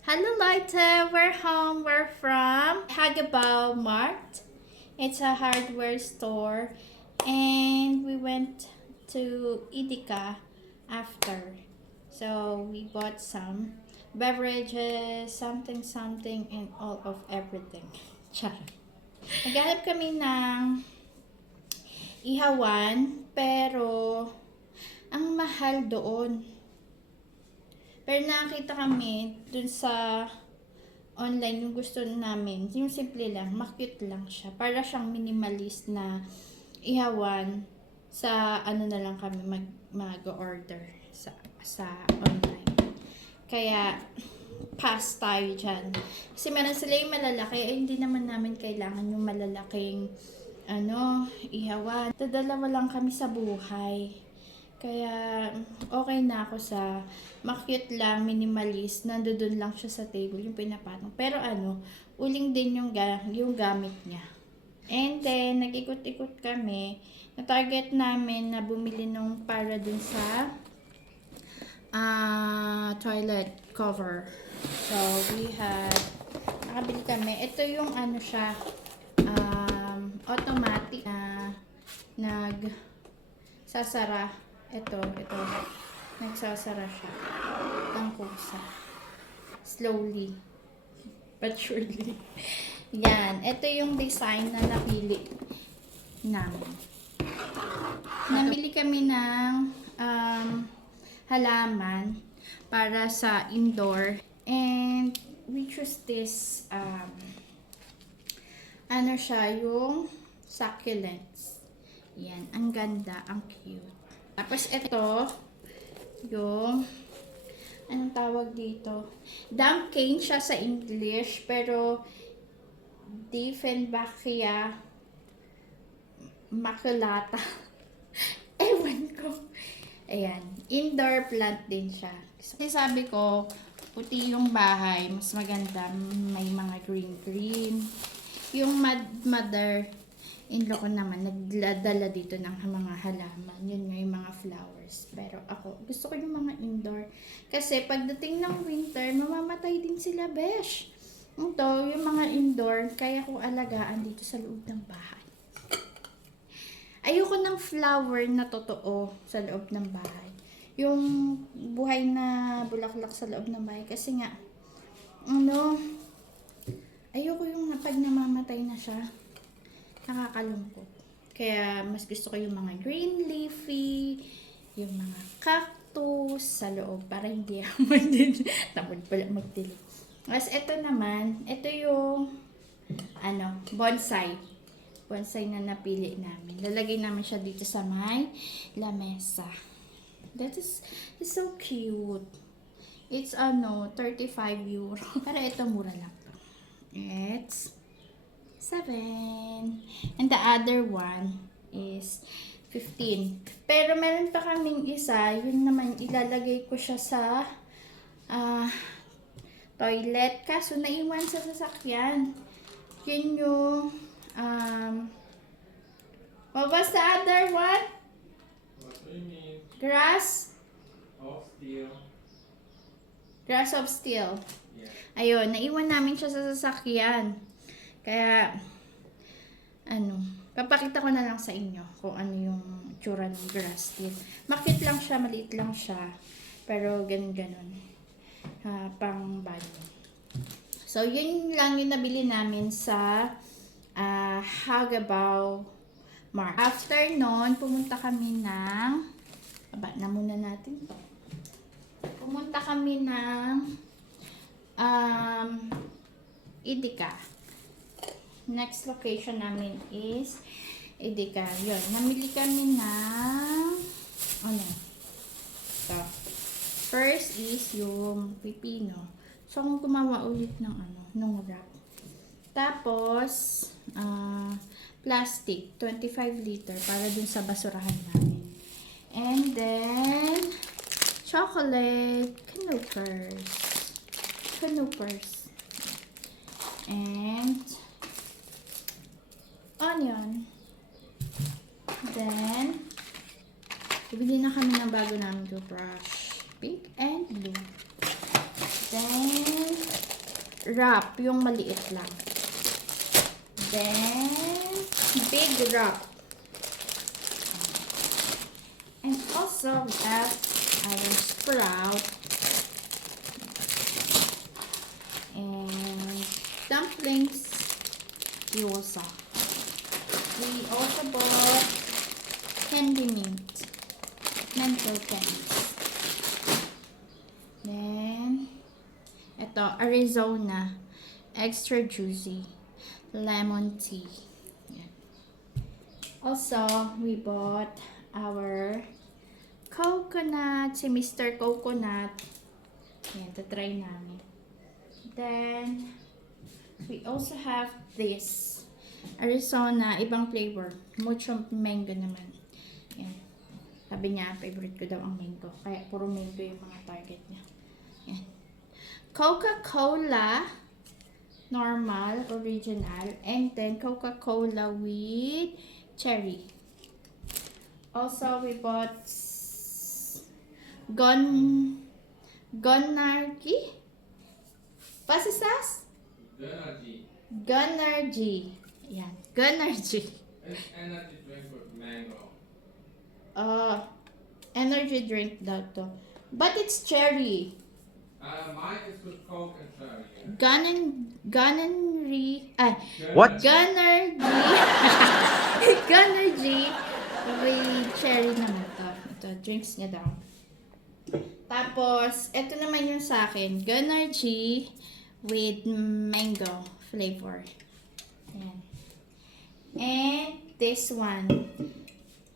Hello Leute, we're home. We're from Hagebau Mart. It's a hardware store, and we went to Idika after. So we bought some beverages, something, and all of everything. Charot. Naghanap kami ng ihawan, pero ang mahal doon. Pero nakita kami dun sa online yung gusto namin. Yung simple lang, cute lang siya. Para siyang minimalist na ihawan sa ano na lang kami mag-order sa online. Kaya pass tayo dyan. Kasi meron sila yung malalaki, hindi naman namin kailangan yung malalaking ihawan. Dalawa lang kami sa buhay. Kaya okay na ako sa cute lang, minimalist, nandoon lang siya sa table, yung pinapatong. Pero uling din yung gamit niya. And then, nag-ikot-ikot kami. Na-target namin na bumili nung para dun sa toilet cover. So, nakabili kami. Ito yung siya, automatic na nagsasara. Ito, nagsasara siya ng kusa. Slowly, but surely. Yan, ito yung design na napili namin. Namili kami ng halaman para sa indoor. And we choose this, yung succulents. Yan, ang ganda, ang cute. Tapos ito, yung, anong tawag dito? Damp cane siya sa English, pero Dieffenbachia maculata. Ewan ko. Ayan, indoor plant din siya. Kasi sabi ko, puti yung bahay, mas maganda, may mga green. Yung mother-in-law ko naman, nagdala dito ng mga halaman. Yun nga yung mga flowers. Pero ako, gusto ko yung mga indoor. Kasi pagdating ng winter, mamamatay din sila, besh. Ito, yung mga indoor, kaya ko alagaan dito sa loob ng bahay. Ayoko ng flower na totoo sa loob ng bahay. Yung buhay na bulaklak sa loob ng bahay. Kasi nga, ayoko yung pag namamatay na siya. Nakakalungkot. Kaya mas gusto ko yung mga green leafy, yung mga cactus sa loob para hindi ako tamad pala magdilig. As ito naman, ito yung bonsai. Bonsai na napili namin. Lalagay namin siya dito sa may lamesa. That is so cute. It's 35 euro. Pero ito mura lang. It's 7. And the other one is 15. Pero meron pa kaming isa, yun naman ilalagay ko siya sa toilet. Kaso naiwan sa sasakyan. Yun yung what was the other one? What do you mean? Grass Of steel. Grass of steel. Yeah. Ayun, naiwan namin siya sa sasakyan. Kaya, papakita ko na lang sa inyo kung ano yung tsura ng grass steel. Cute lang siya, maliit lang siya. Pero ganun. Pang banyo. So, yun lang yung nabili namin sa Hagebau Mart. After nun, pumunta kami ng baba na muna natin to. Pumunta kami ng Idika. Next location namin is Idika. Yun, namili kami ng ito. First is yung pipino. So, kung gumawa ulit ng wrap. Tapos, plastic, 25 liter para dun sa basurahan namin. And then, chocolate, canupers. And, onion. Then, bibili na kami ng bago namin toothbrush. Pink and blue. Then, wrap, yung maliit lang. Then, big wrap. And also, we have our sprout. And dumplings. We also bought candy mint. Mental candies. Then, ito, Arizona. Extra juicy. Lemon tea. Yan. Also, we bought our coconut. Si Mr. Coconut. Yan, try namin. Then, we also have this. Arizona, ibang flavor. Mucho mango naman. Yan. Sabi niya, favorite ko daw ang mango. Kaya puro mango yung mga target niya. Yan. Coca-Cola, normal, original. And then, Coca-Cola with cherry. Also, we bought Gunarchy. Was ist das? Energy. Gunarchy. Yan. Gunarchy. It's energy drink with mango. Energy drink daw to. But it's cherry. Mine is with Coke and cherry. Gunarchy. Ay. What? Gunarchy. Gunarchy with cherry naman to. Ito, drinks niya daw. Tapos, ito naman yung sa akin. Gunarchy with mango flavor. Ayan. And this one.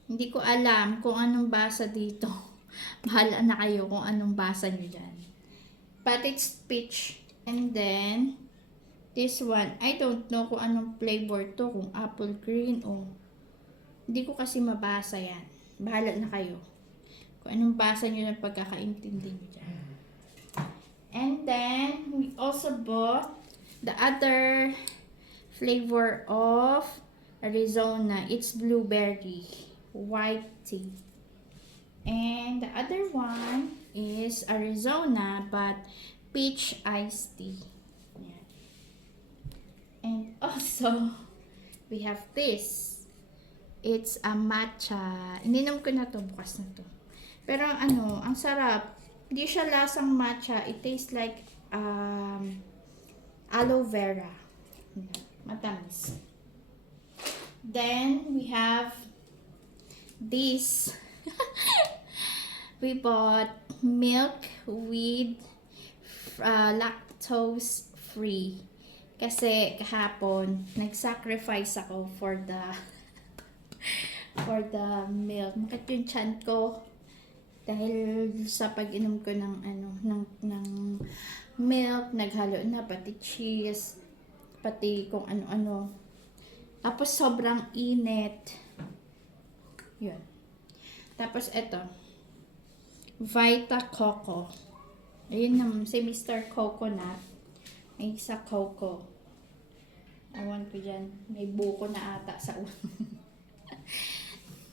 Hindi ko alam kung anong basa dito. Bahala na kayo kung anong basa nyo dyan. But it's peach. And then, this one. I don't know kung anong flavor to. Kung apple green o... Hindi ko kasi mabasa yan. Bahala na kayo. Kung anong basa nyo ng pagkakaintindi nyo dyan. And then, we also bought the other flavor of Arizona. It's blueberry. White tea. And the other one is Arizona but peach iced tea. Yan. And also, we have this. It's a matcha. Ininom ko na to, bukas na to. Pero ano, ang sarap. Hindi siya lasang matcha. It tastes like aloe vera. Matamis. Then, we have this. We bought milk with lactose free. Kasi kahapon, nag-sacrifice ako for the milk. Makit yung chan ko dahil sa pag-inom ko ng ng milk, naghalo na pati cheese, pati kung ano-ano. Tapos sobrang init. Yun. Tapos eto, Vita Coco. Ayun naman, si Mr. Coconut. May isa coco. Awan ko dyan. May buko na ata sa ulo.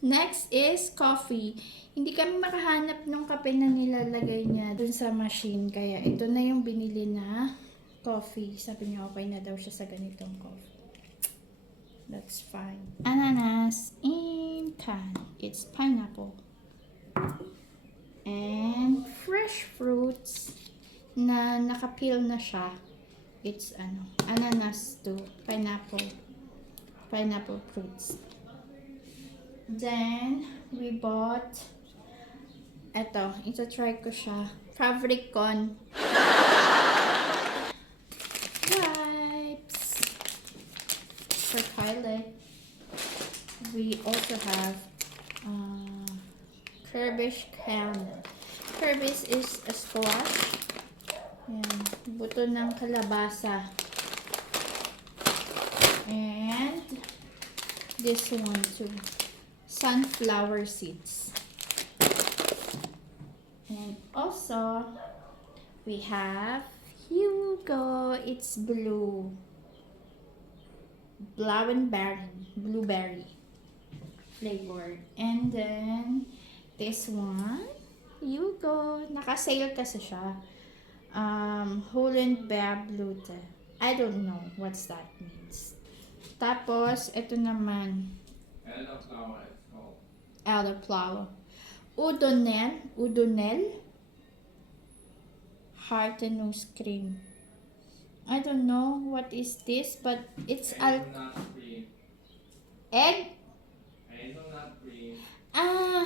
Next is coffee. Hindi kami makahanap ng kape na nilalagay niya dun sa machine. Kaya ito na yung binili na coffee. Sabi niya okay na daw siya sa ganitong coffee. That's fine. Ananas in can. It's pineapple. And fresh fruits na nakapeel na siya. It's ananas to pineapple fruits. Then we bought ito try ko siya. Fabric Con wipes for toilet. We also have Kirby's Caramel. Kirby's is a squash. Yan. Buto ng kalabasa. And this one too. Sunflower seeds. And also, we have, here we go, it's blue. Blueberry flavor. And then, this one, you go, naka-sale kasi siya. Holenberblute. I don't know what's that means. Tapos, ito naman, Elderflower it's called. elderflower. Udonel, heart and nose cream. I don't know what is this, but it's Hazelnut cream. egg. Hazelnut cream.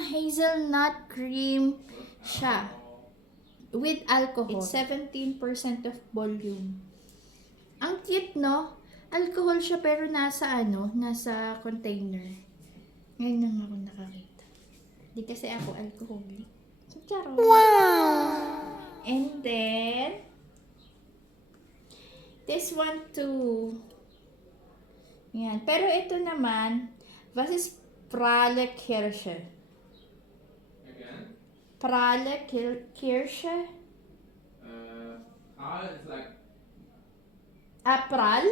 Hazelnut cream With siya. alcohol. With alcohol. It's 17% of volume. Ang cute, no? Alcohol siya pero nasa container. Ngayon lang ako nakakita. Di kasi ako alcoholic. Charot. Wow! And then, this one too. Yan. Pero ito naman, was is Prale Kirsche. Again. Prale Kirsche? It's like Pral?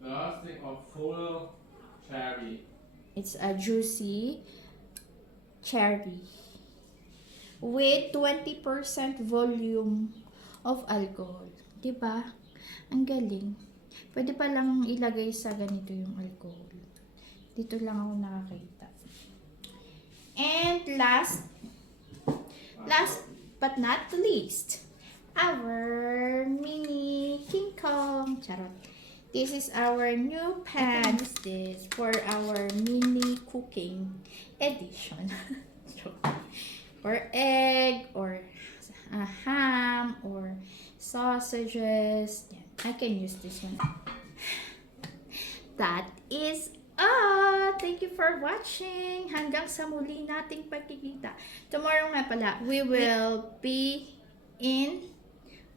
bursting of full cherry. It's a juicy cherry with 20% volume of alcohol. Diba? Ang galing. Pwede pa lang ilagay sa ganito yung alcohol. Dito lang ako nakakita. And last but not least, our mini King Kong. Charot. This is our new pan. Use this for our mini cooking edition. Or egg, or a ham, or sausages. Yan. I can use this one. That is all. Thank you for watching. Hanggang sa muli nating pagkikita. Tomorrow nga pala, we will be in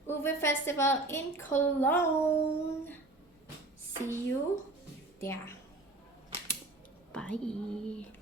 Uwe Festival in Cologne. See you there. Bye.